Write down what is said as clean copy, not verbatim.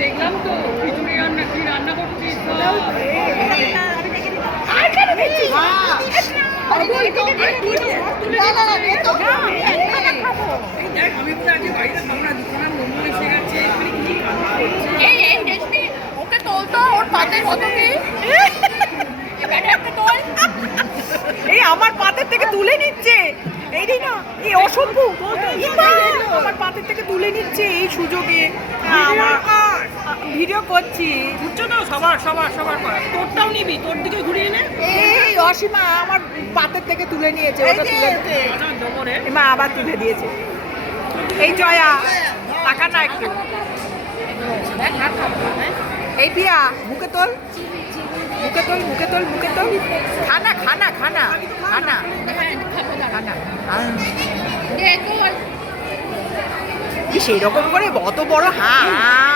দেখলাম তো খিচুড়ি রান্না কি রান্না করছিস আমি তো আজকে বাড়িতে আমরা দুখানা মোমো এসে গেছে ওকে তোলতো ওর পাতের মতো কি এই আমার পাতের থেকে তুলে নিচ্ছে এই না এই অসভ্য আমার পাতের থেকে তুলে নিচ্ছে এই সুযোগে ভিডিও করছি বুঝছো তো সবার সবার সবার করা তোরটাও নিবি তোর দিকে ঘুরিয়ে নে এই অসীমা আমার পাতের থেকে তুলে নিয়েছে ওটা তুলে মা আবার তুলে দিয়েছে এই জয়া টাকা না একটু এই পিয়া মুখে তোল মুখে তোল মুখে তোল মুখে তোল খানা খানা খানা খানা খানা সেই রকম করে অত বড় হাঁ